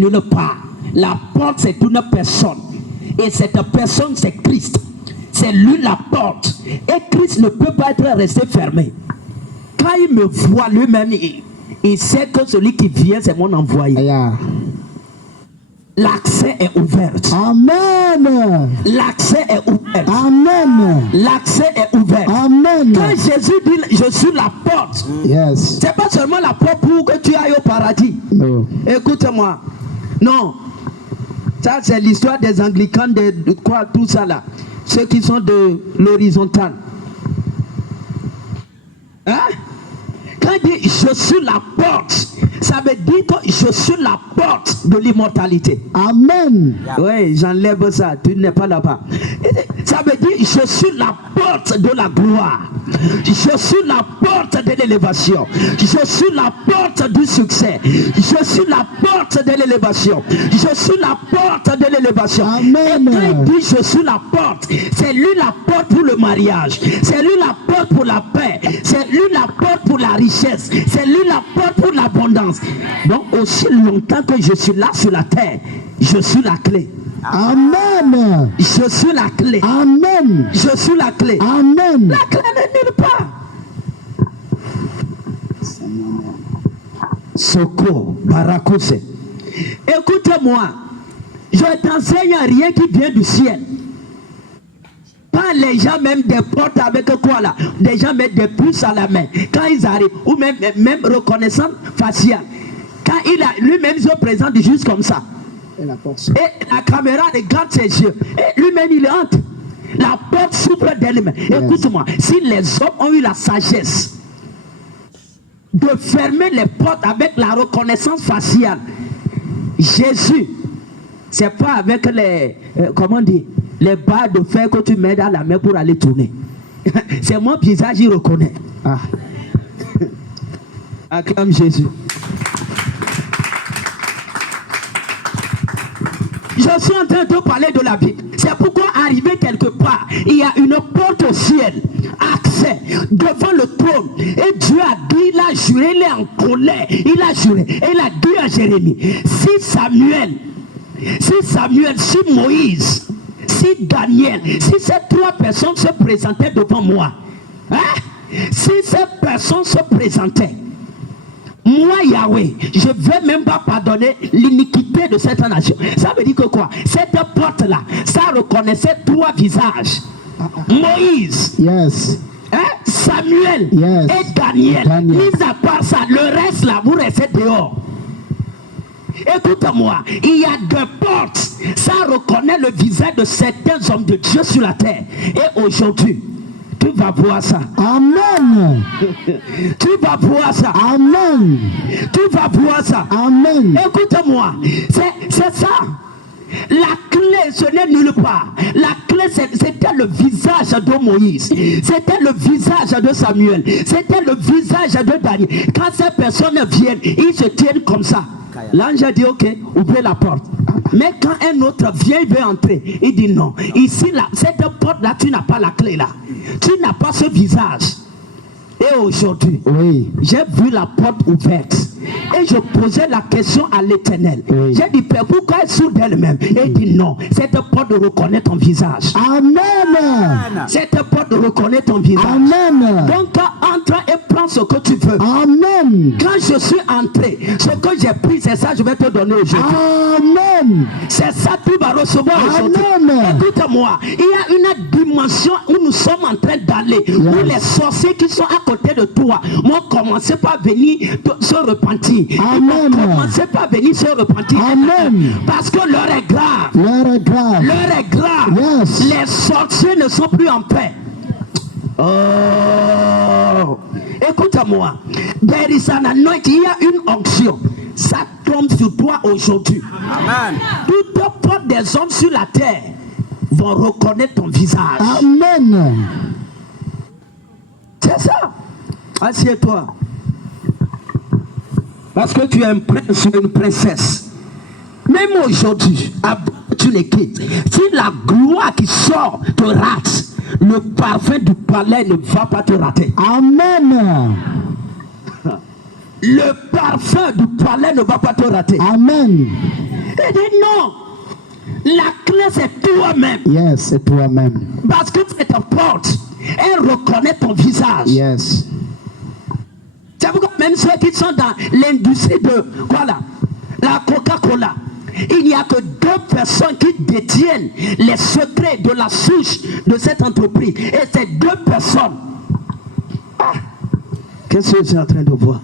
nulle part. La porte, c'est une personne. Et cette personne, c'est Christ. C'est lui la porte. Et Christ ne peut pas être resté fermé. Quand il me voit lui-même, il sait que celui qui vient, c'est mon envoyé. Yeah. L'accès est ouvert. Amen. L'accès est ouvert. Amen. L'accès est ouvert. Amen. Quand Jésus dit je suis la porte, Yes. c'est pas seulement la porte pour que tu ailles au paradis. No. Écoute-moi. Non. Ça, c'est l'histoire des anglicans, de quoi, tout ça là. Ceux qui sont de l'horizontale. Hein? Quand il dit je suis la porte, ça veut dire que je suis la porte de l'immortalité. Amen. Oui, j'enlève ça, tu n'es pas là-bas. Ça veut dire je suis la porte de la gloire. Je suis la porte de l'élévation. Je suis la porte du succès. Je suis la porte de l'élévation. Je suis la porte de l'élévation. Amen. Et quand il dit je suis la porte, c'est lui la porte pour le mariage. C'est lui la porte pour la paix. C'est lui la porte pour la richesse. C'est lui la porte pour l'abondance. Donc aussi longtemps que je suis là sur la terre, je suis la clé. Amen. Je suis la clé. Amen. Je suis la clé. Amen. La clé n'est nulle part. Soko, Barakose. Écoutez-moi. Je t'enseigne rien qui vient du ciel. Pas les gens même des portes avec quoi là. Des gens mettent des puces à la main. Quand ils arrivent. Ou même reconnaissance faciale. Quand il a lui-même se présente juste comme ça. Et la caméra regarde ses yeux. Et lui-même il entre. La porte s'ouvre d'elle-même. Yes. Écoute-moi. Si les hommes ont eu la sagesse de fermer les portes avec la reconnaissance faciale, Jésus, c'est pas avec les comment dire, les barres de fer que tu mets dans la main pour aller tourner. C'est mon visage, il reconnaît. Ah. Acclame Jésus. Je suis en train de parler de la Bible. C'est pourquoi arrivé quelque part, il y a une porte au ciel, accès devant le trône. Et Dieu a dit, il a juré, il est en colère. Il a juré. Et il a dit à Jérémie, si Samuel, si Moïse, si Daniel, si ces trois personnes se présentaient devant moi, hein? Si ces personnes se présentaient, moi Yahweh, je ne vais même pas pardonner l'iniquité de cette nation. Ça veut dire que quoi? Cette porte là, ça reconnaissait trois visages. Moïse, yes. Hein? Samuel, yes. Et Daniel. Mis à part ça, le reste là, vous restez dehors. Écoute-moi, il y a deux portes. Ça reconnaît le visage de certains hommes de Dieu sur la terre. Et aujourd'hui, tu vas voir ça. Amen. Tu vas voir ça. Amen. Tu vas voir ça. Amen. Écoute-moi, c'est ça. La clé, ce n'est nulle part. La clé, c'était le visage de Moïse. C'était le visage de Samuel. C'était le visage de Daniel. Quand ces personnes viennent, ils se tiennent comme ça. L'ange a dit ok, ouvrez la porte. Mais quand un autre vient, il veut entrer. Il dit non. Ici, là, cette porte-là, tu n'as pas la clé là. Tu n'as pas ce visage. Et aujourd'hui, oui, j'ai vu la porte ouverte. Et je posais la question à l'Éternel. Oui. J'ai dit, Père, pourquoi elle s'ouvre d'elle-même? Et il dit non. Cette porte reconnaît ton visage. Amen. Cette porte reconnaît ton visage. Amen. Donc, entre et prends ce que tu veux. Amen. Quand je suis entré, ce que j'ai pris, c'est ça que je vais te donner aujourd'hui. Amen. C'est ça que tu vas recevoir aujourd'hui. Écoute-moi, il y a une dimension où nous sommes en train d'aller, yes, où les sorciers qui sont à côté de toi vont commencer par venir se repentir. Amen. Commencez pas à venir se repentir. Amen. Parce que l'heure est grave. L'heure est grave. L'heure est grave. Yes. Les sorciers ne sont plus en paix. Oh, écoute-moi. There is an anointing. Il y a une onction. Ça tombe sur toi aujourd'hui. Amen. Toutes portes des hommes sur la terre vont reconnaître ton visage. Amen. C'est ça. Assieds-toi. Parce que tu es un prince ou une princesse. Même aujourd'hui, tu les quittes. Si la gloire qui sort te rate, le parfum du palais ne va pas te rater. Amen. Le parfum du palais ne va pas te rater. Amen. Il dit non. La clé, c'est toi-même. Yes, c'est toi-même. Parce que cette porte, elle reconnaît ton visage. Yes. C'est pourquoi même ceux qui sont dans l'industrie de voilà, la Coca-Cola, il n'y a que 2 personnes qui détiennent les secrets de la souche de cette entreprise. Et ces 2 personnes, qu'est-ce que je suis en train de voir?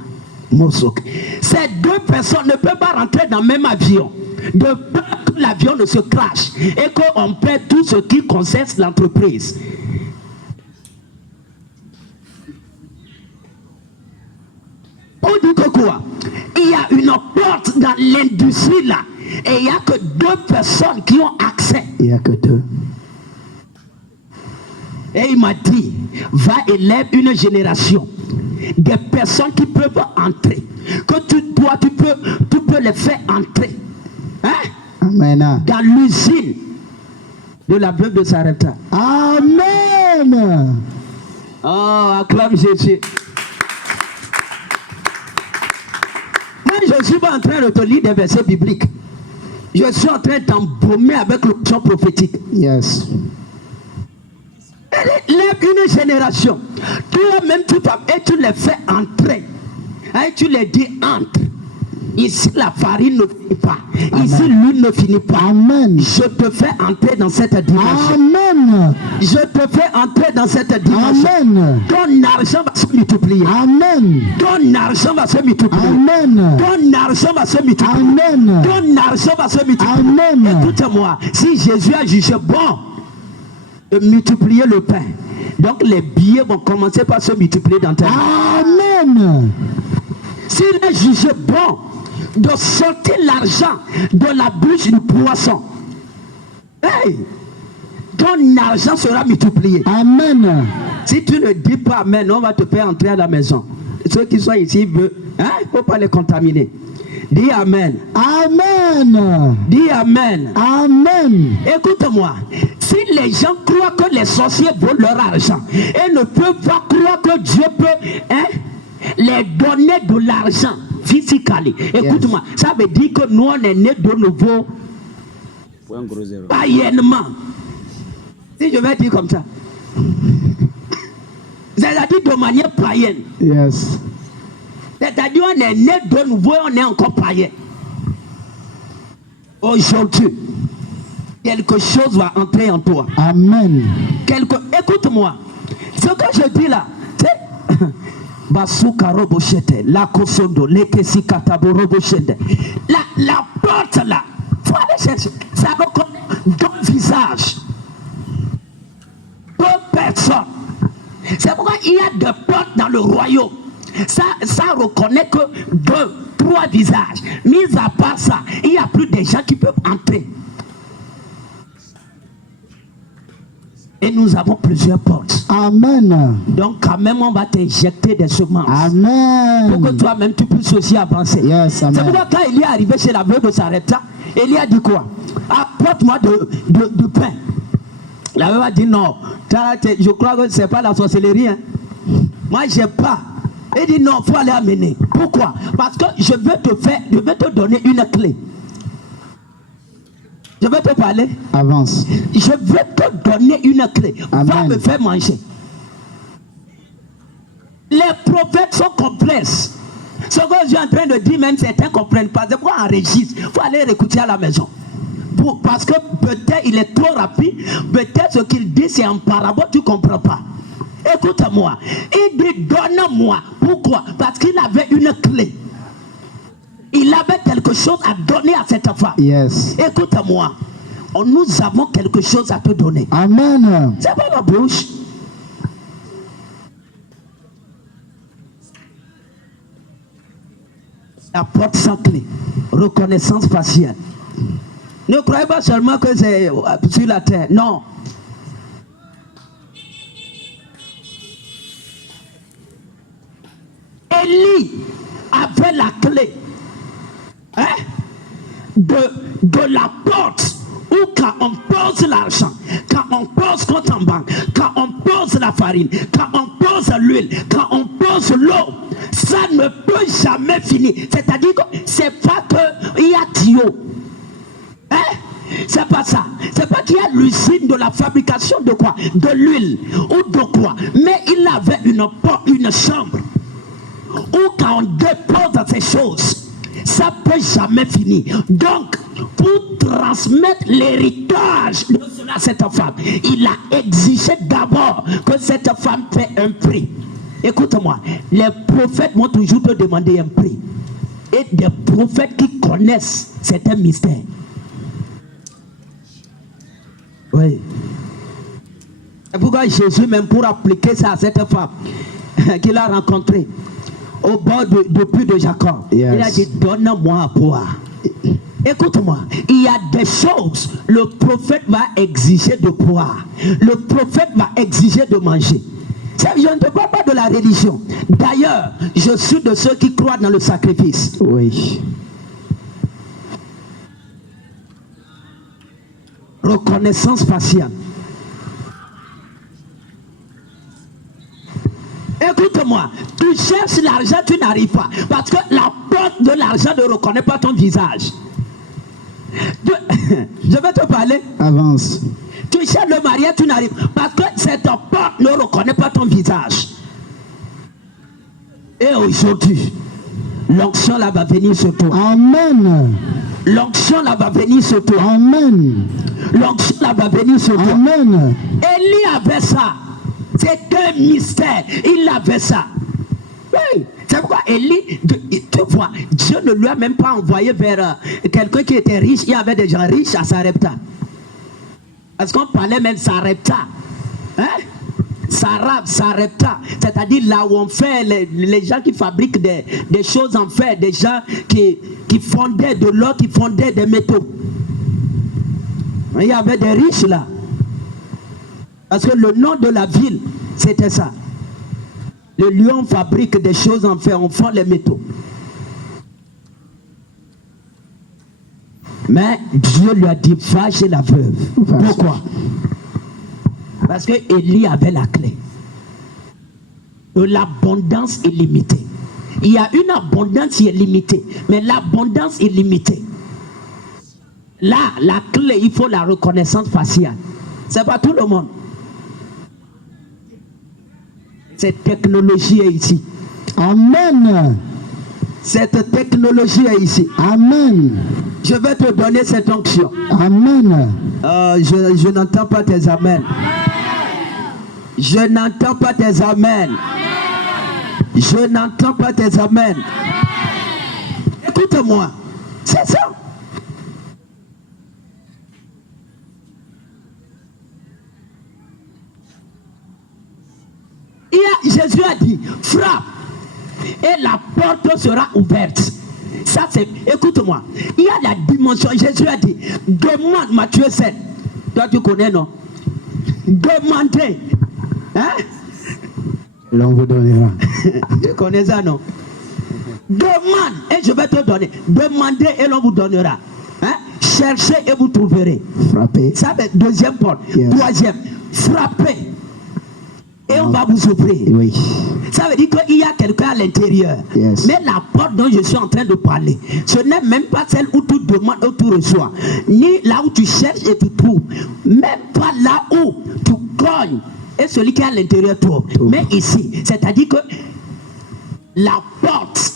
Mosok. Ces 2 personnes ne peuvent pas rentrer dans le même avion. De peur que l'avion ne se crache et qu'on perd tout ce qui concerne l'entreprise. On dit que quoi? Il y a une porte dans l'industrie là. Et il n'y a que 2 personnes qui ont accès. Il n'y a que 2. Et il m'a dit, va élève une génération des personnes qui peuvent entrer. Que tu peux les faire entrer. Hein? Amen. Dans l'usine de la veuve de Sarepta. Amen. Oh, acclame Jésus. Moi, je ne suis pas en train de te lire des versets bibliques. Je suis en train d'embaumer avec l'option prophétique. Yes. Lève une génération. Toi-même, et tu les fais entrer. Et tu les dis entre. Ici, la farine ne finit pas. Amen. Ici, l'huile ne finit pas. Amen. Je te fais entrer dans cette dimension. Amen. Je te fais entrer dans cette dimension. Amen. Ton argent va se multiplier. Amen. Ton argent va se multiplier. Amen. Ton argent va se multiplier. Amen. Ton argent va se multiplier. Amen. Écoute-moi, si Jésus a jugé bon de multiplier le pain, donc les billets vont commencer par se multiplier dans ta vie. Amen. S'il a jugé bon de sortir l'argent de la bouche du poisson, hey, ton argent sera multiplié. Amen. Si tu ne dis pas amen, on va te faire entrer à la maison. Ceux qui sont ici, il ne faut pas les contaminer. Dis amen. Amen. Dis amen. Amen. Écoute-moi. Si les gens croient que les sorciers volent leur argent et ne peuvent pas croire que Dieu peut les donner de l'argent physiquement, écoute-moi, ça veut dire que nous on est nés de nouveau païennement. Si je vais dire comme ça, c'est-à-dire de manière païenne. Yes. C'est-à-dire on est né de nouveau et on est encore païen. Aujourd'hui, quelque chose va entrer en toi. Amen. Écoute-moi, ce que je dis là, c'est Basuka robochete, la kosondo, lekesi katabo robochete. La porte là, faut aller chercher. Ça reconnaît 2 visages, 2 personnes. C'est pourquoi il y a 2 portes dans le royaume. Ça reconnaît que 2, 3 visages. Mis à part ça, il n'y a plus de gens qui peuvent entrer. Et nous avons plusieurs portes. Amen. Donc quand même on va t'injecter des semences. Amen. Pour que toi-même tu puisses aussi avancer. Yes, amen. C'est pourquoi quand il est arrivé chez la veuve de Sarepta, il a dit quoi? Apporte-moi du pain. La veuve a dit non. Je crois que ce n'est pas la sorcellerie. Hein. Moi j'ai pas. Il dit non, il faut aller amener. Pourquoi? Parce que je vais te donner une clé. Je vais te parler. Avance. Je vais te donner une clé. Amen. Va me faire manger. Les prophètes sont complexes. Ce que je suis en train de dire, même certains ne comprennent pas. C'est pourquoi enregistre. Il faut aller écouter à la maison. Parce que peut-être il est trop rapide. Peut-être ce qu'il dit c'est en parabole, tu ne comprends pas. Écoute-moi. Il dit donne-moi. Pourquoi? Parce qu'il avait une clé. Il avait quelque chose à donner à cette femme. Yes. Écoute-moi. Nous avons quelque chose à te donner. Amen. C'est pas ma bouche. La porte sans clé. Reconnaissance faciale. Ne croyez pas seulement que c'est sur la terre. Non. Élie avait la clé de la porte où quand on pose l'argent, quand on pose compte en banque, quand on pose la farine, quand on pose l'huile, quand on pose l'eau, ça ne peut jamais finir. C'est-à-dire que c'est pas qu'il y a tuyau. C'est pas ça. C'est pas qu'il y a l'usine de la fabrication de quoi? De l'huile ou de quoi. Mais il avait une chambre où quand on dépose ces choses, ça peut jamais finir. Donc, pour transmettre l'héritage de cela à cette femme, il a exigé d'abord que cette femme paie un prix. Écoute-moi, les prophètes vont toujours te demander un prix. Et des prophètes qui connaissent certains mystères. Oui. C'est pourquoi Jésus, même pour appliquer ça à cette femme qu'il a rencontrée au bord du puits de Jacob, il a dit, donne-moi à boire. Écoute-moi, il y a des choses, le prophète va exiger de boire. Le prophète va exiger de manger. Je ne te parle pas de la religion. D'ailleurs, je suis de ceux qui croient dans le sacrifice. Oui. Reconnaissance faciale. Écoute-moi, tu cherches l'argent, tu n'arrives pas. Parce que la porte de l'argent ne reconnaît pas ton visage. Je vais te parler. Avance. Tu cherches le mariage, tu n'arrives pas. Parce que cette porte ne reconnaît pas ton visage. Et aujourd'hui, l'onction là va venir sur toi. Amen. L'onction là va venir sur toi. Amen. L'onction là va venir sur toi. Amen. Élie avait ça. C'est un mystère. Il avait ça. Oui. C'est pourquoi Élie, tu vois, Dieu ne lui a même pas envoyé vers quelqu'un qui était riche. Il y avait des gens riches à Sarepta. Parce qu'on parlait même Sarepta. Hein? Sarepta. C'est-à-dire là où on fait les gens qui fabriquent des choses en fer, des gens qui fondaient de l'or, qui fondaient des métaux. Il y avait des riches là. Parce que le nom de la ville, c'était ça. Le lion fabrique des choses en fer, on fond les métaux. Mais Dieu lui a dit, va chez la veuve. Pourquoi? Parce que Élie avait la clé. De l'abondance illimitée. Il y a une abondance qui est limitée, mais l'abondance est limitée. Là, la clé, il faut la reconnaissance faciale. C'est pas tout le monde. Cette technologie est ici. Amen. Cette technologie est ici. Amen. Je vais te donner cette onction. Amen. Je n'entends pas tes amens. Je n'entends pas tes amens. Je n'entends pas tes amens. Écoute-moi. C'est ça. Jésus a dit, frappe et la porte sera ouverte. Ça c'est, écoute-moi, il y a la dimension. Jésus a dit, demande, Matthieu 7. Toi tu connais, non? Demandez. Hein? L'on vous donnera. Tu connais ça, non? Demande et je vais te donner. Demandez et l'on vous donnera. Hein? Cherchez et vous trouverez. Frappez. Ça c'est deuxième porte. Yes. Troisième, frappez. Et on va vous ouvrir. Oui. Ça veut dire qu'il y a quelqu'un à l'intérieur. Yes. Mais la porte dont je suis en train de parler, ce n'est même pas celle où tu demandes ou tu reçois. Ni là où tu cherches et tu trouves. Même pas là où tu cognes. Et celui qui est à l'intérieur trouve. Mais ici, c'est-à-dire que la porte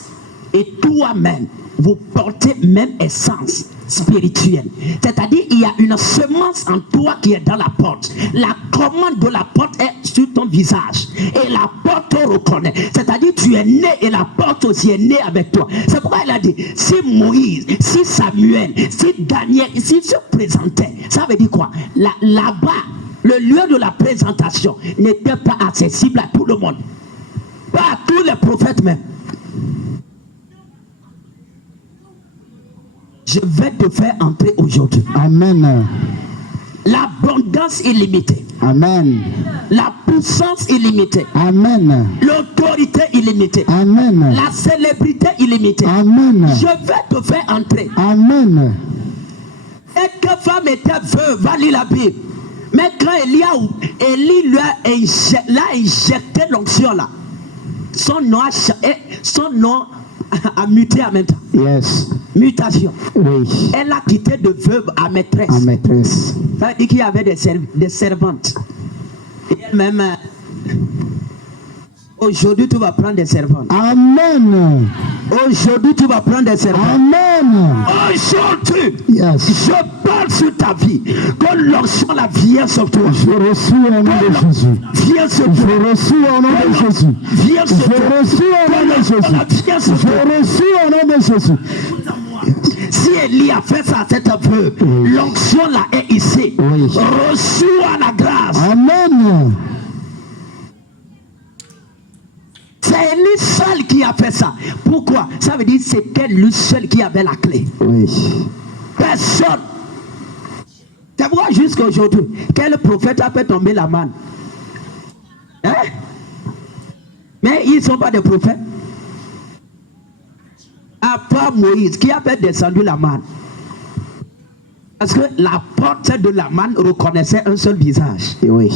et toi-même, vous portez même essence spirituelle. C'est-à-dire il y a une semence en toi qui est dans la porte. La commande de la porte est sur ton visage. Et la porte te reconnaît. C'est-à-dire tu es né et la porte aussi est née avec toi. C'est pourquoi il a dit, si Moïse, si Samuel, si Daniel, s'ils se présentaient, ça veut dire quoi? Là-bas, le lieu de la présentation n'était pas accessible à tout le monde. Pas à tous les prophètes même. Je vais te faire entrer aujourd'hui. Amen. L'abondance illimitée. Amen. La puissance illimitée. Amen. L'autorité illimitée. Amen. La célébrité illimitée. Amen. Je vais te faire entrer. Amen. Et que femme était veuve, va lire la Bible. Mais quand Élie lui a injecté l'onction là, son nom a muté en même temps. Yes. Mutation. Oui. Elle a quitté de veuve à maîtresse. En maîtresse. Ça veut dire qu'il y avait des servantes. Et elle-même, aujourd'hui tu vas prendre des servantes. Amen. Aujourd'hui tu vas prendre des servantes. Amen. Aujourd'hui, Yes. je parle sur ta vie. Que l'onction la vient sur toi. Je reçois au nom de Jésus. Viens sur toi. Je reçois au nom de Jésus. Viens sur toi. Je reçois au nom de Jésus. Viens sur toi. Je reçois au nom de Jésus. Si Élie a fait ça à cet aveu, l'onction là est ici. Oui. Reçois la grâce. Amen. C'est Élie seul qui a fait ça. Pourquoi? Ça veut dire que c'était lui seul qui avait la clé. Oui. Personne. C'est pourquoi jusqu'à aujourd'hui, quel prophète a fait tomber la manne? Hein? Mais ils ne sont pas des prophètes. À part Moïse, qui a fait descendre la manne. Parce que la porte de la manne reconnaissait un seul visage. Oui.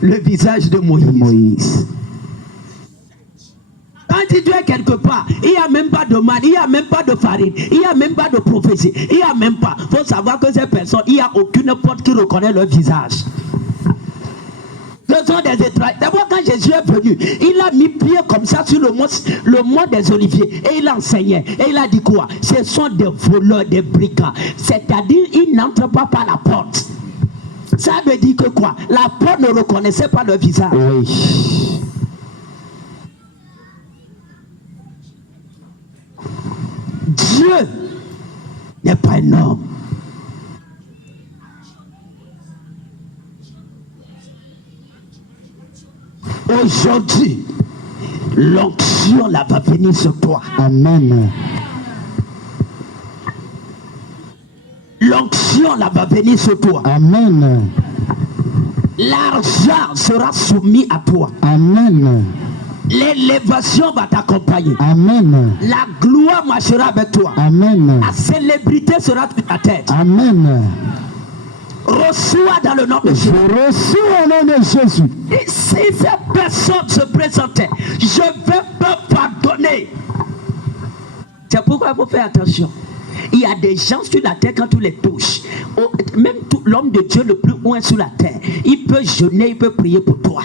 Le visage de Moïse. Moïse. Quand tu es quelque part, il n'y a même pas de manne, il n'y a même pas de farine, il n'y a même pas de prophétie, il n'y a même pas. Il faut savoir que ces personnes, il n'y a aucune porte qui reconnaît leur visage. Ce sont des étrangers. D'abord, quand Jésus est venu, il a mis pied comme ça sur le mont des Oliviers et il enseignait. Et il a dit quoi? Ce sont des voleurs, des brigands. C'est-à-dire, ils n'entrent pas par la porte. Ça veut dire que quoi? La porte ne reconnaissait pas leur visage. Oui. Dieu n'est pas un homme. Aujourd'hui, l'onction là va venir sur toi. Amen. L'onction là va venir sur toi. Amen. L'argent sera soumis à toi. Amen. L'élévation va t'accompagner. Amen. La gloire marchera avec toi. Amen. La célébrité sera sur ta tête. Amen. Reçois dans le nom de Je Jésus. reçois au nom de Jésus. Et si cette personne se présentait, je ne vais pas pardonner. C'est pourquoi il faut faire attention. Il y a des gens sur la terre, quand tu les touches, même l'homme de Dieu le plus loin sur la terre, il peut jeûner, il peut prier pour toi.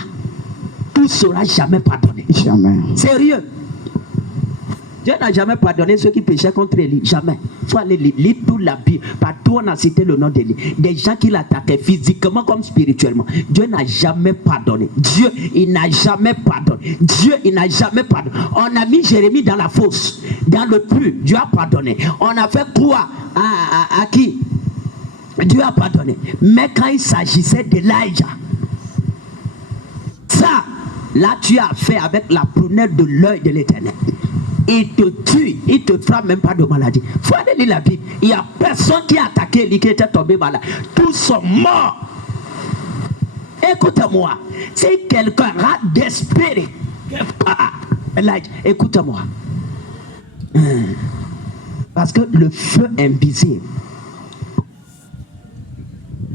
Tout ne sera jamais pardonné. Jamais. Sérieux. Dieu n'a jamais pardonné ceux qui péchaient contre Élie. Jamais. Il faut aller lire toute la Bible. Partout on a cité le nom d'Élie. Des gens qui l'attaquaient physiquement comme spirituellement. Dieu n'a jamais pardonné. Dieu, il n'a jamais pardonné. Dieu, il n'a jamais pardonné. On a mis Jérémie dans la fosse, dans le puits. Dieu a pardonné. On a fait quoi à qui? Dieu a pardonné. Mais quand il s'agissait d'Elijah, ça, là tu as fait avec la prunelle de l'œil de l'Éternel. Il te tue, il te frappe même pas de maladie. Il faut aller lire la Bible. Il n'y a personne qui a attaqué lui qui était tombé malade. Tous sont morts. Écoute-moi. Si quelqu'un a d'esprit, écoute-moi. Parce que le feu invisible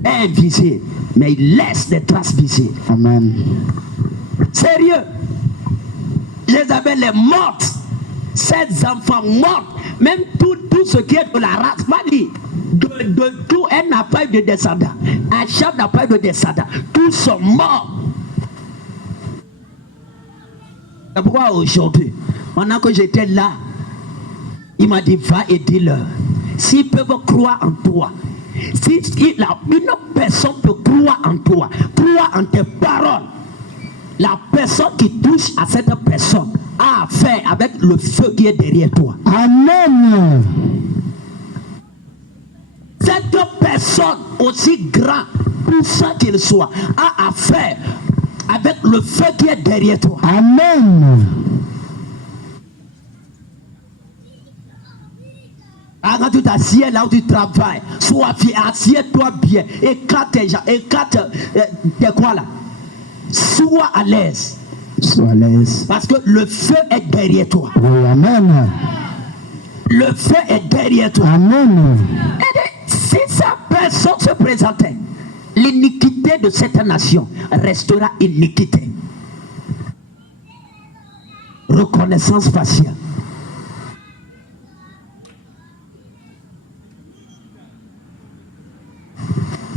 est invisible, mais il laisse des traces visibles. Amen. Sérieux. Jézabel est morte. 7 enfants morts. Même tout ce qui est de la race, de tout, elle n'a pas eu de descendant. Achab n'a pas eu de descendant. Tous sont morts. C'est pourquoi aujourd'hui, pendant que j'étais là, il m'a dit, va et dis-leur. S'ils peuvent croire en toi, si une personne peut croire en toi, croire en tes paroles, la personne qui touche à cette personne a affaire avec le feu qui est derrière toi. Amen. Cette personne, aussi grand, puissant qu'il soit, a affaire avec le feu qui est derrière toi. Amen. Quand tu t'assieds là où tu travailles, sois fier, assieds-toi bien, écarte tes gens, écarte tes quoi là. Sois à l'aise. Sois à l'aise. Parce que le feu est derrière toi. Oui, amen. Le feu est derrière toi. Amen. Et si sa personne se présentait, l'iniquité de cette nation restera iniquité. Reconnaissance faciale.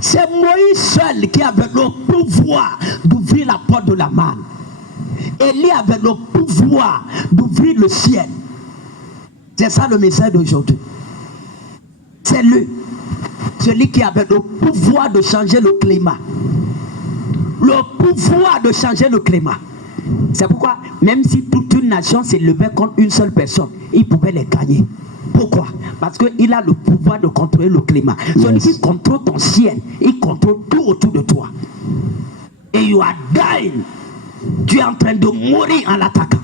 C'est Moïse seul qui avait le pouvoir d'ouvrir la porte de la manne. Élie avait le pouvoir d'ouvrir le ciel. C'est ça le message d'aujourd'hui. C'est lui, celui qui avait le pouvoir de changer le climat. Le pouvoir de changer le climat. C'est pourquoi, même si toute une nation s'élevait contre une seule personne, il pouvait les gagner. Pourquoi? Parce qu'il a le pouvoir de contrôler le climat. Celui qui contrôle ton ciel, il contrôle tout autour de toi. Et you are dying. Tu es en train de mourir en l'attaquant.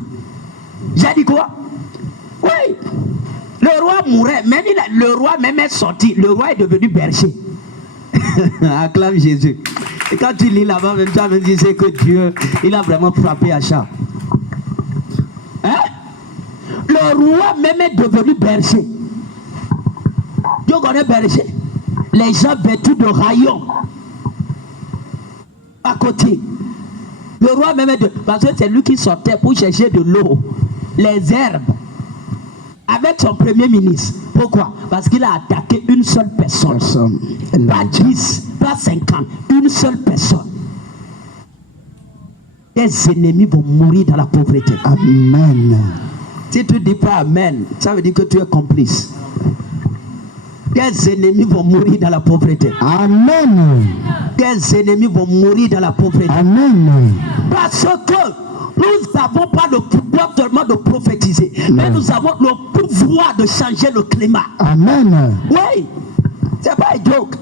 J'ai dit quoi? Oui. Le roi mourait. Même le roi même est sorti. Le roi est devenu berger. Acclame Jésus. Et quand tu lis là-bas, même toi me disais que Dieu, il a vraiment frappé à Achab. Hein? Le roi même est devenu berger. Dieu connaît berger. Les gens vêtus de rayons à côté. Le roi même est devenu, parce que c'est lui qui sortait pour chercher de l'eau, les herbes, avec son premier ministre. Pourquoi? Parce qu'il a attaqué une seule personne. Pas 10, pas 50, une seule personne. Tes ennemis vont mourir dans la pauvreté. Amen. Si tu ne dis pas Amen, ça veut dire que tu es complice. Tes ennemis vont mourir dans la pauvreté. Amen. Tes ennemis vont mourir dans la pauvreté. Amen. Parce que nous n'avons pas le pouvoir seulement de prophétiser, mais nous avons le pouvoir de changer le climat. Amen. Oui, c'est pas un joke.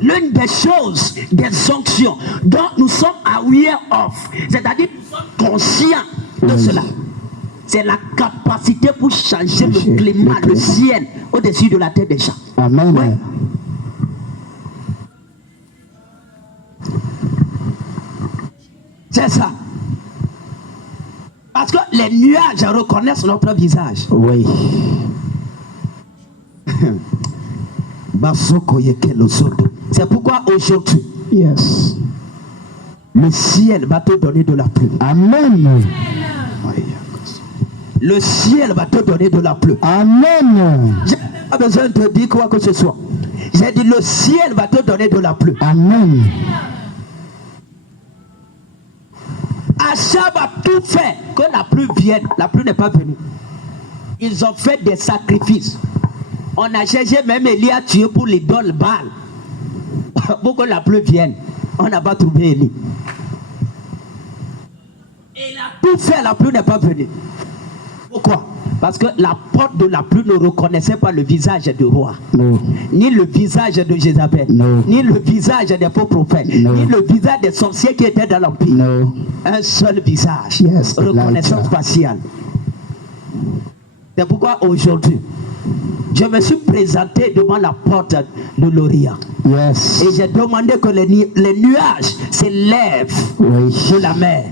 L'une des choses, des sanctions dont nous sommes aware of, c'est-à-dire nous sommes conscients de cela, c'est la capacité pour changer le climat, le ciel au-dessus de la tête des gens. Amen. Ouais. C'est ça. Parce que les nuages reconnaissent notre visage. Oui. C'est pourquoi aujourd'hui, Yes. le ciel va te donner de la pluie. Amen. Le ciel va te donner de la pluie. Amen. J'ai pas besoin de te dire quoi que ce soit. J'ai dit le ciel va te donner de la pluie. Amen. Achab a tout fait que la pluie vienne. La pluie n'est pas venue. Ils ont fait des sacrifices. On a cherché même Élie à tuer pour l'idole Baal. Pour que la pluie vienne. On n'a pas trouvé Élie. Il a tout fait, la pluie n'est pas venue. Pourquoi? Parce que la porte de la pluie ne reconnaissait pas le visage du roi. No. Ni le visage de Jézabel. No. Ni le visage des faux prophètes. No. Ni le visage des sorciers qui étaient dans l'empire. No. Un seul visage. Yes, reconnaissance Elijah. faciale. C'est pourquoi aujourd'hui, je me suis présenté devant la porte de l'Orient. Yes. Et j'ai demandé que les nuages s'élèvent Oui. de la mer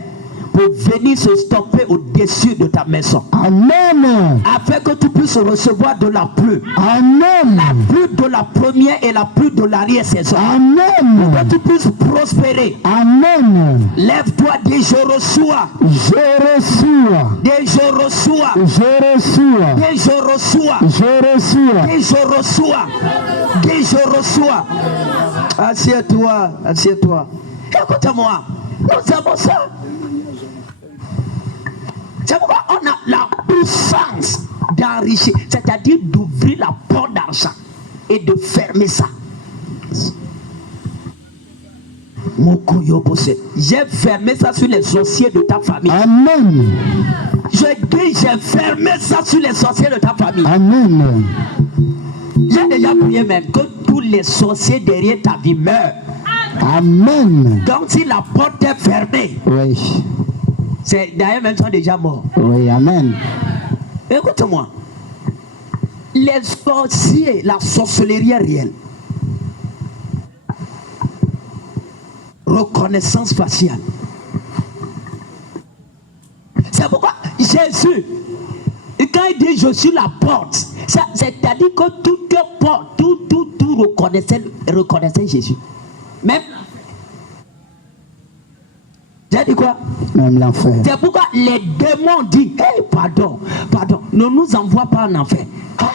pour venir se stopper au-dessus de ta maison. Amen. Afin que tu puisses recevoir de la pluie. Amen. La pluie de la première et la pluie de l'arrière-saison. Amen. Que tu puisses prospérer. Amen. Lève-toi, dis je reçois. Je reçois. Dis je reçois. Je reçois. Dis je reçois. Je reçois. Dis je reçois. Dis je reçois. Assieds-toi. Assieds-toi. Écoute-moi. Nous avons ça. C'est pourquoi on a la puissance d'enrichir, c'est-à-dire d'ouvrir la porte d'argent et de fermer ça. J'ai fermé ça sur les sorciers de ta famille. Amen. Je dis, j'ai fermé ça sur les sorciers de ta famille. Amen. J'ai déjà prié même que tous les sorciers derrière ta vie meurent. Amen. Donc si la porte est fermée, Oui. c'est d'ailleurs même sont déjà morts. Oui. Amen. Écoute-moi. Les sorciers, la sorcellerie est réelle. Reconnaissance faciale. C'est pourquoi Jésus, quand il dit je suis la porte, c'est-à-dire que toute porte, tout reconnaissait Jésus. Même. J'ai dit quoi? Même l'enfer. C'est pourquoi les démons disent hey, pardon, ne nous envoie pas en enfer. Ah,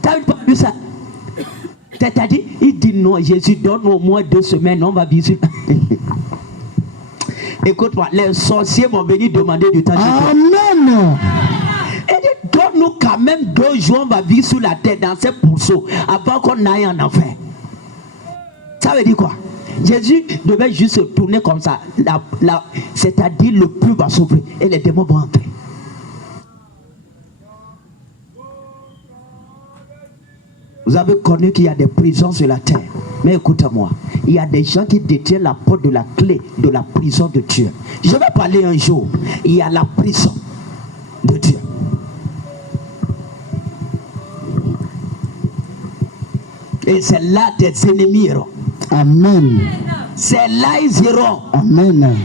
t'as pas vu ça? C'est-à-dire, il dit non, Jésus, donne au moins 2 semaines, on va visiter. Écoute-moi, les sorciers m'ont venu demander du temps. Amen. Et dit, donne-nous quand même 2 jours, on va vivre sur la terre dans ces pourceaux avant qu'on aille en enfer. Ça veut dire quoi? Jésus devait juste se tourner comme ça. C'est-à-dire le plus va s'ouvrir et les démons vont entrer. Vous avez connu qu'il y a des prisons sur la terre. Mais écoutez-moi, il y a des gens qui détiennent la porte de la clé de la prison de Dieu. Je vais parler un jour. Il y a la prison de Dieu. Et c'est là tes ennemis iront. Amen. C'est là ils iront. Amen.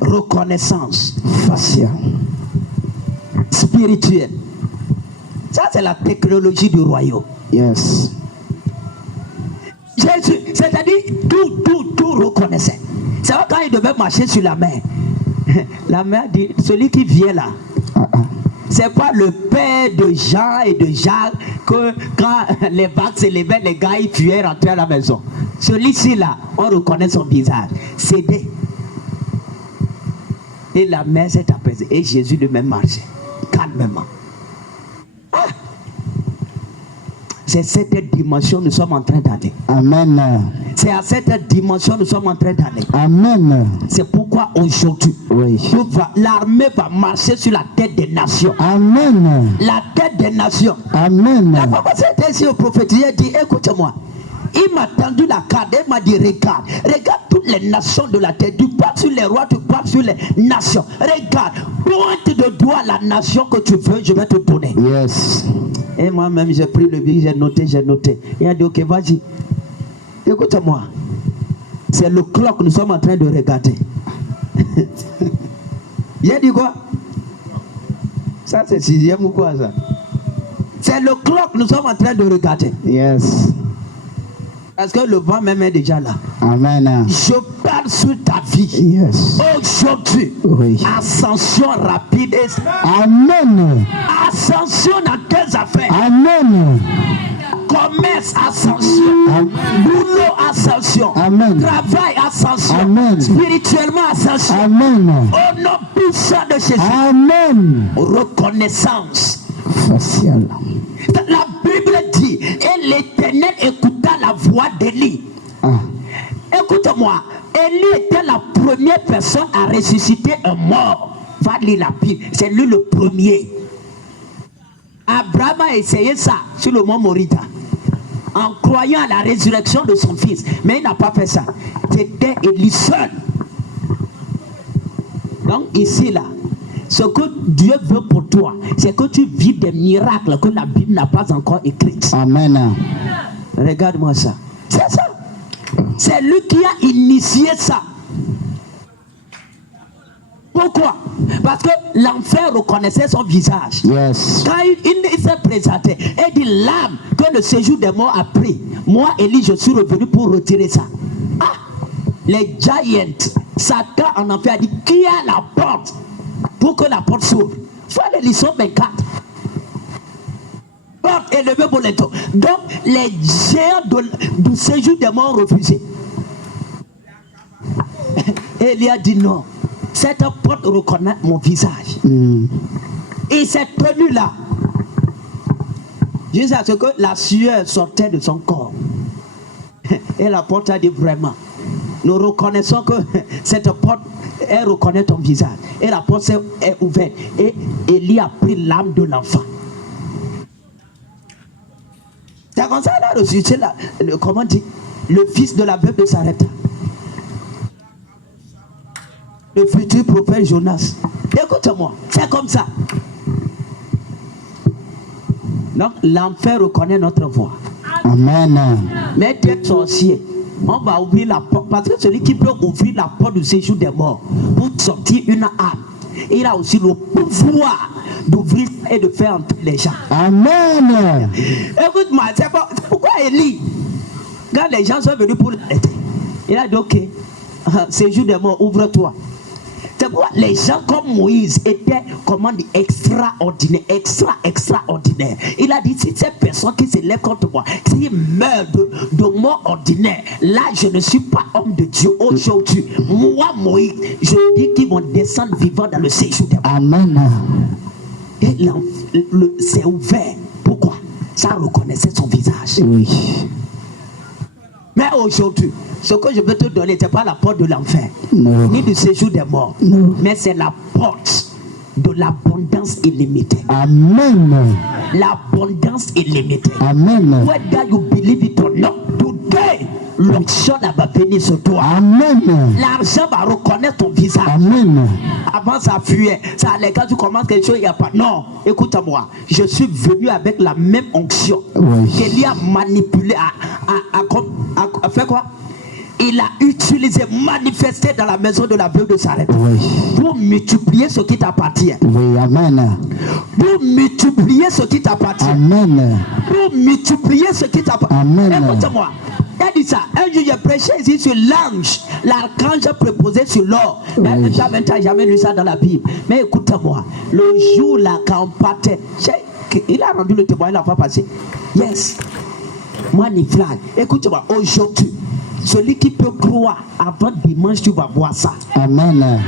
Reconnaissance Facial. spirituelle. Ça, c'est la technologie du royaume. Yes. Jésus, c'est-à-dire, tout reconnaissait. C'est vrai, quand il devait marcher sur la mer, la mer dit, celui qui vient là, c'est pas le père de Jean et de Jacques que quand les vagues s'élevaient, les gars, ils fuyaient rentrer à la maison. Celui-ci là, on reconnaît son visage. Cédé. Et la mer s'est apaisée. Et Jésus de même marchait, calmement. C'est cette dimension que nous sommes en train d'aller. Amen. C'est à cette dimension que nous sommes en train d'aller. Amen. C'est pourquoi aujourd'hui, Oui. l'armée va marcher sur la tête des nations. Amen. La tête des nations. Amen. La papa s'était ici au prophète, il a dit, écoute-moi. Il m'a tendu la carte, il m'a dit, regarde toutes les nations de la terre. Tu parles sur les rois, tu parles sur les nations. Regarde, pointe de doigt la nation que tu veux, je vais te donner. Yes. Et moi-même, j'ai pris le billet, j'ai noté. Il a dit, ok, vas-y. Écoute-moi. C'est le clock que nous sommes en train de regarder. Il a dit quoi? Ça, c'est 6e ou quoi, ça? C'est le clock que nous sommes en train de regarder. Yes. Parce que le vent même est déjà là. Amen. Je parle sur ta vie. Yes. Aujourd'hui, Oui. ascension rapide. Amen. Ascension dans tes affaires. Amen. Commerce, ascension. Amen. Boulot, ascension. Amen. Travail, ascension. Amen. Spirituellement, ascension. Amen. Au nom puissant de Jésus. Amen. Reconnaissance. Facial. La Bible dit, et l'Éternel écouta la voix d'Élie. Écoute-moi, Élie était la première personne à ressusciter un mort. Va lire la Bible, c'est lui le premier. Abraham a essayé ça sur le mont Morita, en croyant à la résurrection de son fils, mais il n'a pas fait ça. C'était Élie seul. Donc ici là, ce que Dieu veut pour toi, c'est que tu vives des miracles que la Bible n'a pas encore écrits. Amen. Regarde-moi ça. C'est ça. C'est lui qui a initié ça. Pourquoi? Parce que l'enfer reconnaissait son visage. Yes. Quand il s'est présenté, il dit, l'âme que le séjour des morts a pris, moi, Élie, je suis revenu pour retirer ça. Ah, les giants, Satan en enfer a dit, qui a la porte pour que la porte s'ouvre? Faut aller l'histoire 24. Porte élevée pour les dos. Donc, les géants du séjour des morts ont refusé. Et il a dit non. Cette porte reconnaît mon visage. Et cette tenue-là, jusqu'à ce que la sueur sortait de son corps. Et la porte a dit vraiment, nous reconnaissons que cette porte, elle reconnaît ton visage. Et la porte est ouverte. Et Élie a pris l'âme de l'enfant. C'est comme ça, elle a reçu, comment dit, le fils de la veuve de Sarepta. Le futur prophète Jonas. Écoute-moi, c'est comme ça. Donc, l'enfer reconnaît notre voix. Amen. Mais tu es sorcier. On va ouvrir la porte. Parce que celui qui peut ouvrir la porte du séjour des morts pour sortir une âme, il a aussi le pouvoir d'ouvrir et de faire entrer les gens. Amen. Écoute-moi, c'est pourquoi Élie, quand les gens sont venus pour l'arrêter, il a dit ok, séjour des morts, ouvre-toi. C'est C'est pourquoi les gens comme Moïse étaient, comment dire, extraordinaires. Il a dit, si ces personnes qui se lèvent contre moi, s'ils meurent de mort ordinaire, là je ne suis pas homme de Dieu aujourd'hui. Moi, Moïse, je dis qu'ils vont descendre vivants dans le séjour des morts. Amen. Et c'est ouvert. Pourquoi? Ça reconnaissait son visage. Oui. Mais aujourd'hui, ce que je veux te donner, ce n'est pas la porte de l'enfer, Non. ni du séjour des morts, Non. mais c'est la porte de l'abondance illimitée. Amen. L'abondance illimitée. Amen. Whether you believe it or not, today, l'onction va venir sur toi. Amen. L'argent va reconnaître ton visage. Amen. Avant ça fuyait, ça allait quand tu commences quelque chose, il n'y a pas. Non, écoute-moi, je suis venu avec la même onction. Oui. Qu'il a manipulé, à faire quoi? Il a utilisé, manifesté dans la maison de la veuve de Sarepta. Oui. Pour multiplier ce qui t'appartient. Oui, amen. Pour multiplier ce qui t'appartient. Amen. Pour multiplier ce qui t'appartient. Amen. Écoute-moi. Il a dit ça. Un jour, j'ai prêché ici sur l'ange. L'archange préposé sur l'or. Oui. Tu n'as jamais lu ça dans la Bible. Mais écoute-moi. Le jour là, quand on partait, il a rendu le témoignage la fois passée. Yes. Magnifique. Écoute-moi. Aujourd'hui, celui qui peut croire avant dimanche, tu vas voir ça. Amen.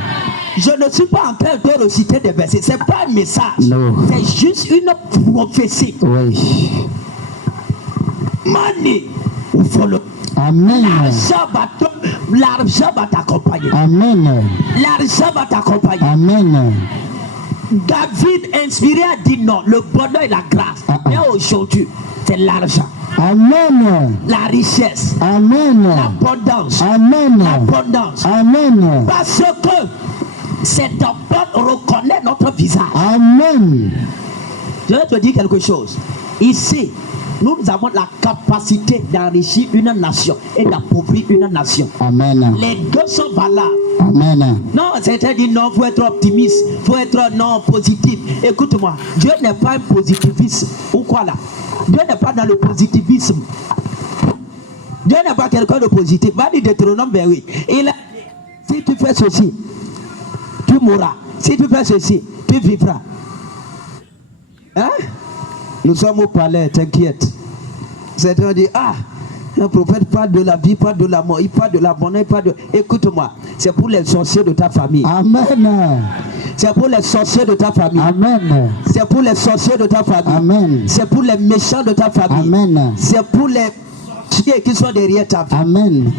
Je ne suis pas en train de reciter des versets. Ce n'est pas un message. Non. C'est juste une prophétie. Oui. Money ou follow. Amen. L'argent va t'accompagner. Amen. L'argent va t'accompagner. Amen. David inspiré a dit non, le bonheur et la grâce. Mais aujourd'hui, c'est l'argent, Amen. la richesse, Amen. l'abondance. Amen. L'abondance. Amen. Parce que cette porte reconnaît notre visage. Amen. Je vais te dire quelque chose. Ici, nous avons la capacité d'enrichir une nation et d'appauvrir une nation. Amen. Les deux sont valables. Amen. Non, c'est-à-dire non, il faut être optimiste, il faut être non positif. Écoute-moi, Dieu n'est pas un positiviste. Ou quoi là? Dieu n'est pas dans le positivisme. Dieu n'est pas quelqu'un de positif. Va dire Deutéronome 28. Il a dit, si tu fais ceci, tu mourras. Si tu fais ceci, tu vivras. Hein? Nous sommes au palais, t'inquiète. Certains disent, ah, un prophète parle de la vie, parle de la mort, il parle de la bonheur, il parle de... Écoute-moi, c'est pour les sorciers de ta famille. Amen. C'est pour les sorciers de ta famille. Amen. C'est pour les sorciers de ta famille. Amen. C'est pour les méchants de ta famille. Amen. C'est pour les sorciers qui sont derrière ta vie. Amen.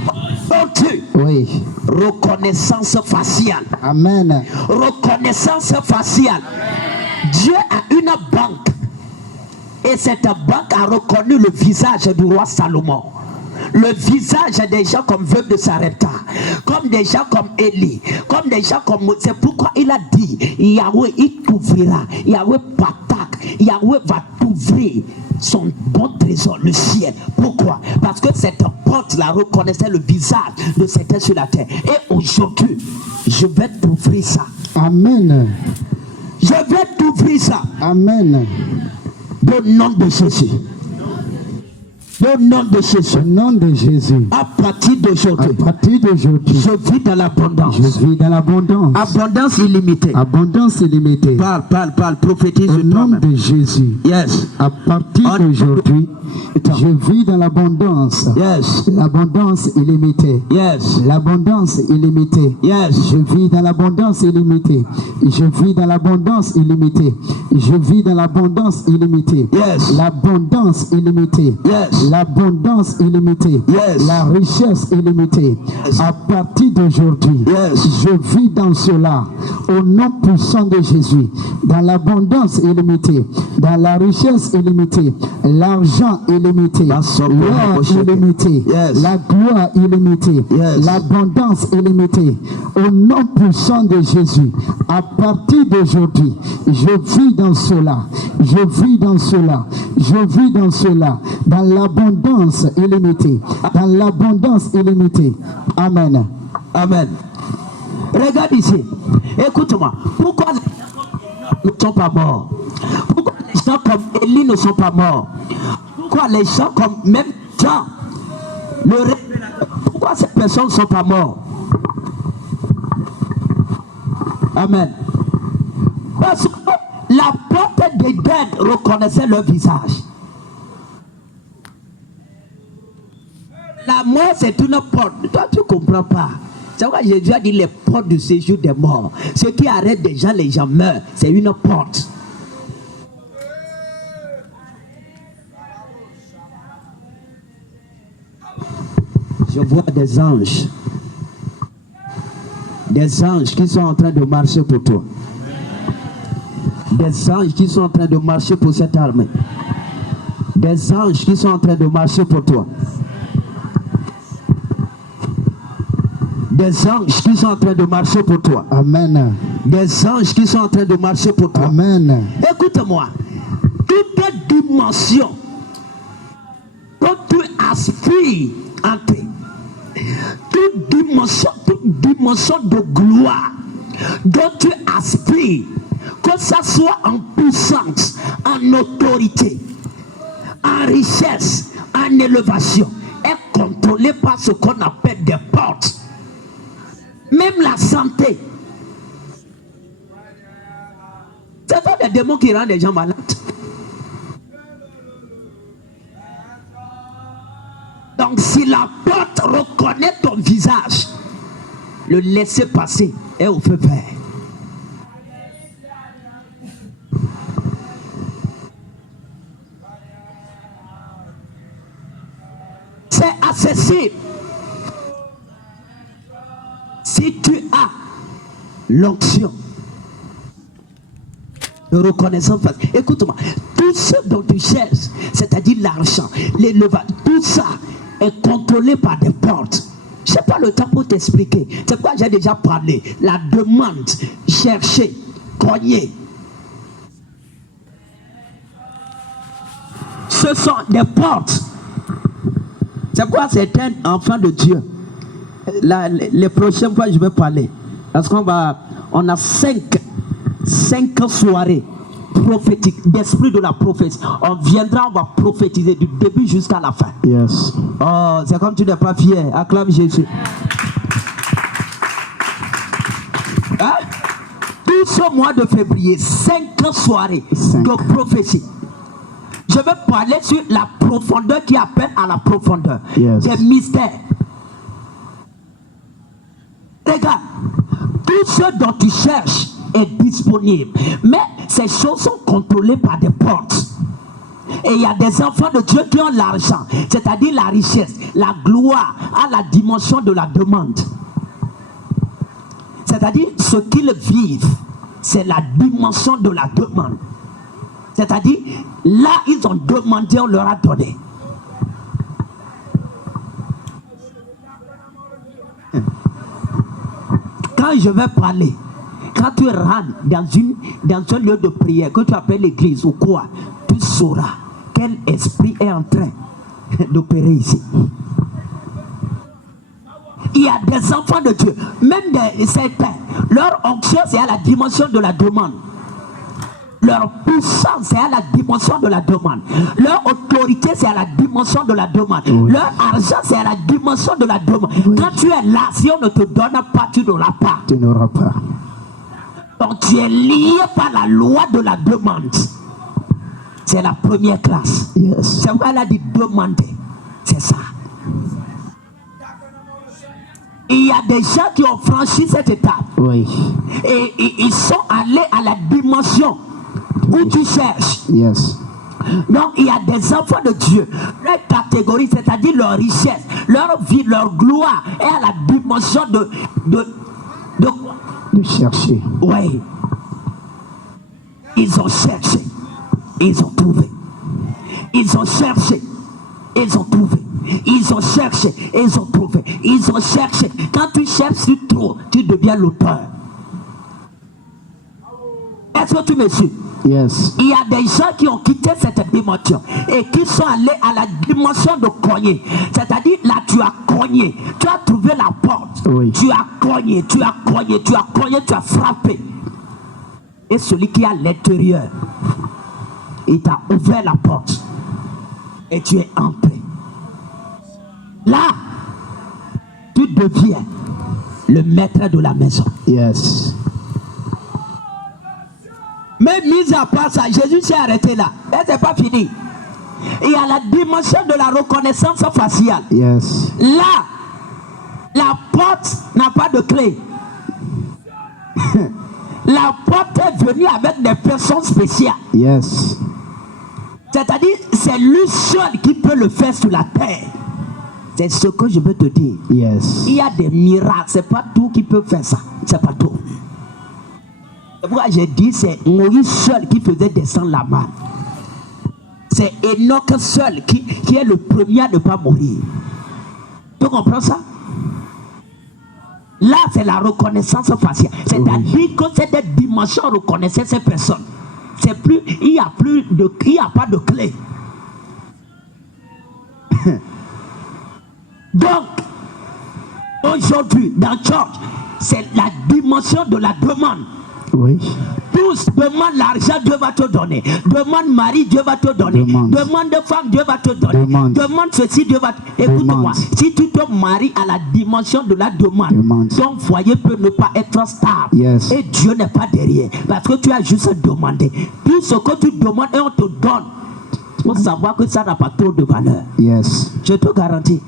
Donc, Oui. reconnaissance faciale. Amen. Reconnaissance faciale. Dieu a une banque. Et cette banque a reconnu le visage du roi Salomon. Le visage des gens comme veuve de Sarepta, comme des gens comme Élie, comme des gens comme... C'est pourquoi il a dit, Yahweh, il t'ouvrira. Yahweh patak. Yahweh va t'ouvrir son bon trésor, le ciel. Pourquoi? Parce que cette porte-là reconnaissait le visage de certains sur la terre. Et aujourd'hui, je vais t'ouvrir ça. Amen. Je vais t'ouvrir ça. Amen. Au nom de Jésus. Au nom de Jésus. Au nom de Jésus. À partir d'aujourd'hui. À partir d'aujourd'hui. Je vis dans l'abondance. Je vis dans l'abondance. Abondance illimitée. Abondance illimitée. Parle, prophétise Au nom de Jésus. Yes. À partir d'aujourd'hui, je vis dans l'abondance. Yes. L'abondance illimitée. Yes. L'abondance illimitée. Yes. Je vis dans l'abondance illimitée. Je vis dans l'abondance illimitée. Je vis dans l'abondance illimitée. Yes. L'abondance illimitée. Yes. L'abondance illimitée. Yes. La richesse illimitée. Yes. À partir d'aujourd'hui, Yes. je vis dans cela. Au nom puissant de Jésus. Dans l'abondance illimitée. Dans la richesse illimitée. L'argent illimité, l'or illimité, yes. La gloire illimitée, yes. L'abondance illimitée. Au nom puissant de Jésus, à partir d'aujourd'hui, je vis dans cela, je vis dans cela, je vis dans cela, dans l'abondance illimitée, dans l'abondance illimitée. Amen. Amen. Regarde ici, écoute-moi, pourquoi les gens ne sont pas morts? Pourquoi les gens comme Élie ne sont pas morts? Pourquoi les gens comme même Jean, pourquoi ces personnes ne sont pas mortes? Amen. Parce que la porte d'Éden reconnaissait leur visage. La mort, c'est une porte. Toi, tu ne comprends pas. C'est pourquoi Jésus a dit les portes du séjour des morts. Ce qui arrête des gens, les gens meurent. C'est une porte. Je vois des anges. Des anges qui sont en train de marcher pour toi. Des anges qui sont en train de marcher pour cette armée. Des anges qui sont en train de marcher pour toi. Des anges qui sont en train de marcher pour toi. Amen. Des anges qui sont en train de marcher pour toi. Amen. Écoute-moi. Toute dimension dont tu aspires en toi, toute dimension de gloire dont tu aspires, que ça soit en puissance, en autorité, en richesse, en élévation, est contrôlée par ce qu'on appelle des portes. Même la santé. C'est pas des démons qui rendent les gens malades. Donc si la porte reconnaît ton visage, le laisser passer est au feu vert. C'est accessible. Si tu as l'onction de reconnaissance, écoute-moi, tout ce dont tu cherches, c'est-à-dire l'argent, l'élevage, tout ça est contrôlé par des portes. Je n'ai pas le temps pour t'expliquer. C'est quoi j'ai déjà parlé. La demande, chercher, cogner. Ce sont des portes. C'est quoi certains enfants de Dieu? Les prochaines fois je vais parler. Parce qu'on a 5 soirées prophétiques d'esprit de la prophétie. On viendra, on va prophétiser du début jusqu'à la fin. Yes. Oh, c'est comme tu n'es pas fier. Acclame Jésus. Hein? Tout ce mois de février, 5 soirées de prophétie. Je vais parler sur la profondeur qui appelle à la profondeur. Yes. Des mystères. Regarde, tout ce dont tu cherches est disponible. Mais ces choses sont contrôlées par des portes. Et il y a des enfants de Dieu qui ont l'argent, c'est-à-dire la richesse, la gloire à la dimension de la demande. C'est-à-dire ce qu'ils vivent, c'est la dimension de la demande. C'est-à-dire, là, ils ont demandé, on leur a donné. Quand je vais parler, quand tu rentres dans un lieu de prière, que tu appelles l'église ou quoi, tu sauras quel esprit est en train d'opérer ici. Il y a des enfants de Dieu, même certains, leur onction c'est à la dimension de la demande. Leur puissance c'est à la dimension de la demande. Leur autorité c'est à la dimension de la demande. Oui. Leur argent c'est à la dimension de la demande. Oui. Quand tu es là, si on ne te donne pas, tu n'auras pas. Tu n'auras pas. Donc tu es lié par la loi de la demande. C'est la première classe. Yes. C'est pourquoi elle a dit demander. C'est ça. Il y a des gens qui ont franchi cette étape. Oui. Et ils sont allés à la dimension où tu cherches. Yes. Donc il y a des enfants de Dieu. Leur catégorie, c'est-à-dire leur richesse, leur vie, leur gloire est à la dimension de chercher. Oui. Ils ont cherché. Ils ont trouvé. Ils ont cherché. Ils ont trouvé. Ils ont cherché. Ils ont trouvé. Ils ont cherché. Quand tu cherches trop, tu deviens l'auteur. Est-ce que tu me suis? Yes. Il y a des gens qui ont quitté cette dimension et qui sont allés à la dimension de cogner. C'est-à-dire, là, tu as cogné. Tu as trouvé la porte. Oui. Tu as cogné, tu as cogné, tu as cogné, tu as frappé. Et celui qui est à l'intérieur, il t'a ouvert la porte. Et tu es entré. Là, tu deviens le maître de la maison. Yes. Mais mis à part ça, Jésus s'est arrêté là. Et c'est pas fini. Il y a la dimension de la reconnaissance faciale. Yes. Là, la porte n'a pas de clé. La porte est venue avec des personnes spéciales. Yes. C'est-à-dire, c'est lui seul qui peut le faire sur la terre. C'est ce que je veux te dire. Yes. Il y a des miracles. C'est pas tout qui peut faire ça. C'est pas tout. C'est pourquoi j'ai dit c'est Moïse seul qui faisait descendre la main. C'est Enoch seul qui est le premier à ne pas mourir. Tu comprends ça? Là, c'est la reconnaissance faciale. C'est-à-dire que cette dimension reconnaissait ces personnes. C'est plus, il n'y a pas de clé. Donc, aujourd'hui, dans Church, c'est la dimension de la demande. Oui. Tous demandent l'argent, Dieu va te donner. Demande mari, Dieu va te donner. Demande femme, Dieu va te donner. Demande ceci, Dieu va te... Écoute-moi, si tu te maries à la dimension de la demande, ton foyer peut ne pas être stable. Yes. Et Dieu n'est pas derrière. Parce que tu as juste demandé. Tout ce que tu demandes et on te donne. Il faut savoir que ça n'a pas trop de valeur. Yes. Je te garantis.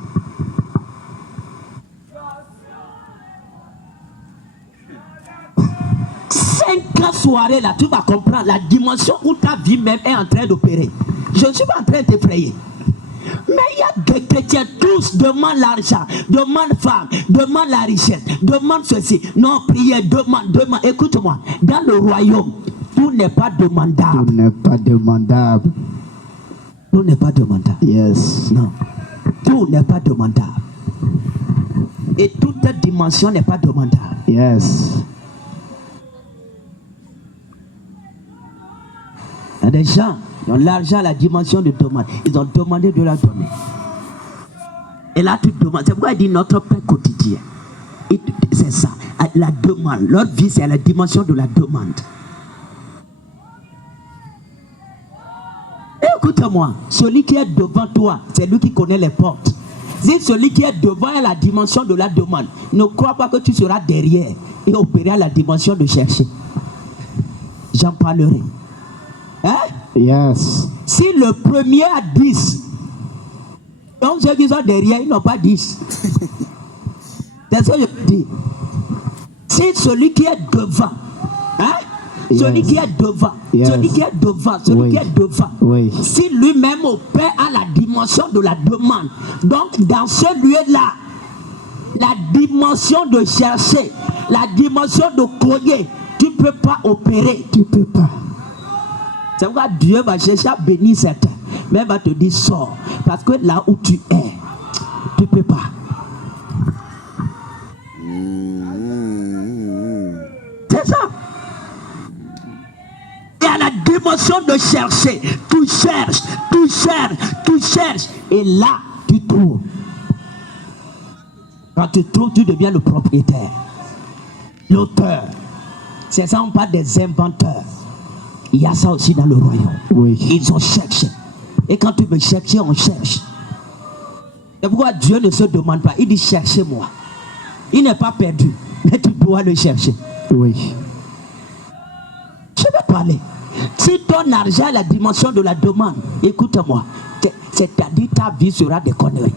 Soirée là, tu vas comprendre la dimension où ta vie même est en train d'opérer. Je ne suis pas en train de t'effrayer. Mais il y a des chrétiens, tous demandent l'argent, demandent femme, demandent la richesse, demandent ceci. Non, prière, demande. Écoute-moi, dans le royaume, tout n'est pas demandable. Tout n'est pas demandable. Tout n'est pas demandable. Yes. Non. Tout n'est pas demandable. Et toute dimension n'est pas demandable. Yes. Il y a des gens qui ont l'argent à la dimension de demande. Ils ont demandé de la donner. Et là, tu demandes. C'est pourquoi il dit notre pain quotidien. C'est ça. La demande. Leur vie, c'est à la dimension de la demande. Écoute-moi. Celui qui est devant toi, c'est lui qui connaît les portes. Si celui qui est devant est la dimension de la demande, ne crois pas que tu seras derrière et opérer à la dimension de chercher. J'en parlerai. Hein? Yes. Si le premier a 10, donc ceux qui sont derrière, ils n'ont pas 10. C'est ce que je dis. Si celui qui est devant, hein? Celui qui est devant, celui qui est devant, celui qui est devant, si lui-même opère à la dimension de la demande, donc dans ce lieu-là, la dimension de chercher, la dimension de cogner, tu ne peux pas opérer, tu ne peux pas. C'est pourquoi Dieu va chercher à bénir certains. Mais il va te dire sors. Parce que là où tu es, tu ne peux pas. C'est ça. Il y a la dimension de chercher. Tu cherches, tu cherches, tu cherches. Et là, tu trouves. Quand tu trouves, tu deviens le propriétaire. L'auteur. C'est ça, on parle des inventeurs. Il y a ça aussi dans le royaume. Oui. Ils ont cherché. Et quand tu veux chercher, on cherche. C'est pourquoi Dieu ne se demande pas. Il dit cherchez-moi. Il n'est pas perdu. Mais tu dois le chercher. Oui. Je vais parler. Si ton argent est la dimension de la demande, écoute-moi. C'est-à-dire ta vie sera des conneries.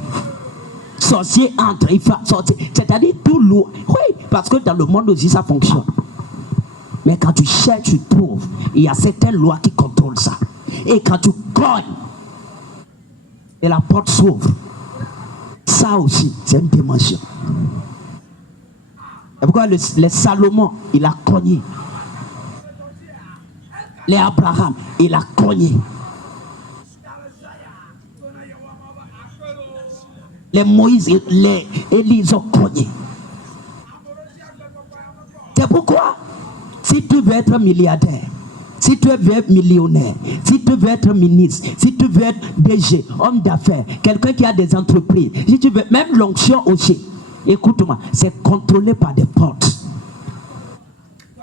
Sorcier entre, il faut sortir. C'est-à-dire tout lourd. Oui, parce que dans le monde aussi ça fonctionne. Mais quand tu cherches, tu trouves. Il y a certaines lois qui contrôlent ça. Et quand tu cognes, et la porte s'ouvre. Ça aussi, c'est une dimension. C'est pourquoi les Salomon, il a cogné. Les Abraham, il a cogné. Les Moïse, les Élie, ils ont cogné. C'est pourquoi, si tu veux être milliardaire, si tu veux être millionnaire, si tu veux être ministre, si tu veux être DG, homme d'affaires, quelqu'un qui a des entreprises, si tu veux, même l'onction aussi, écoute-moi, c'est contrôlé par des portes.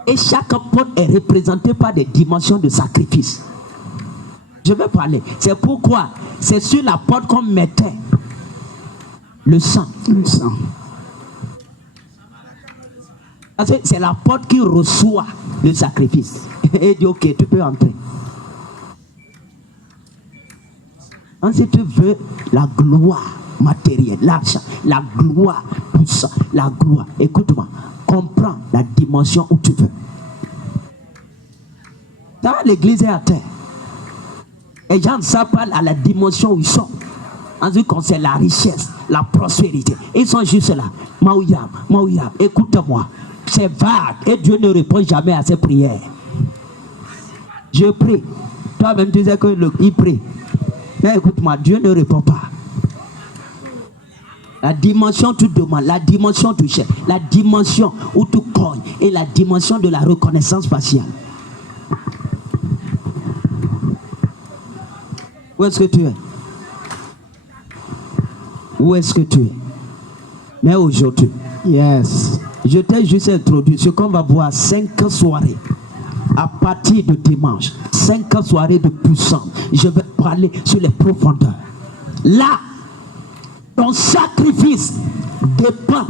Et chaque porte est représentée par des dimensions de sacrifice. Je vais parler. C'est pourquoi c'est sur la porte qu'on mettait le sang. Le sang. Parce que c'est la porte qui reçoit le sacrifice. Et il dit ok, tu peux entrer. Si tu veux la gloire matérielle, l'argent, la gloire, tout ça, la gloire, écoute-moi, comprends la dimension où tu veux. Dans l'église est à terre. Et les gens ne savent pas à la dimension où ils sont. En ce qui concerne la richesse, la prospérité. Ils sont juste là. Maouyam, Maouyam, écoute-moi. C'est vague et Dieu ne répond jamais à ces prières. Je prie. Toi-même, tu sais qu'il prie. Mais écoute-moi, Dieu ne répond pas. La dimension tu demandes, la dimension tu cherches, la dimension où tu cognes et la dimension de la reconnaissance faciale. Où est-ce que tu es? Où est-ce que tu es? Mais aujourd'hui, Yes. je t'ai juste introduit ce qu'on va voir 5 soirées. À partir de dimanche, 5 soirées de puissance. Je vais parler sur les profondeurs. Là, ton sacrifice dépend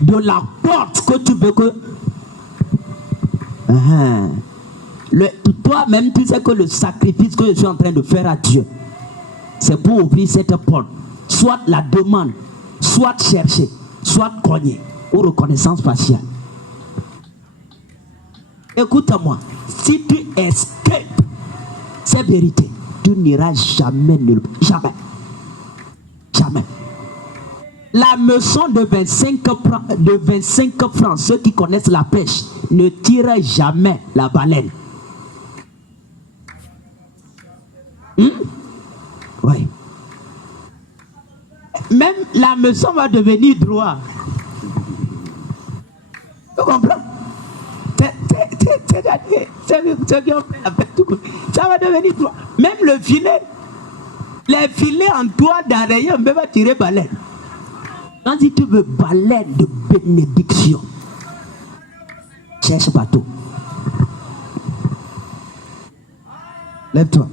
de la porte que tu veux que... Toi-même, tu sais que le sacrifice que je suis en train de faire à Dieu, c'est pour ouvrir cette porte. Soit la demande, soit chercher, soit cogner, ou reconnaissance faciale. Écoute-moi, si tu escapes ces vérités, tu n'iras jamais nulle part. Jamais. Jamais. La meçon de 25 francs, ceux qui connaissent la pêche, ne tirent jamais la baleine. Oui. Même la meçon va devenir droit. Tu comprends? Ça va devenir droit. Même le filet, les filets en toit d'arrière, on peut pas tirer baleine. Quand si tu veux baleine de bénédiction, cherche bateau. Lève-toi.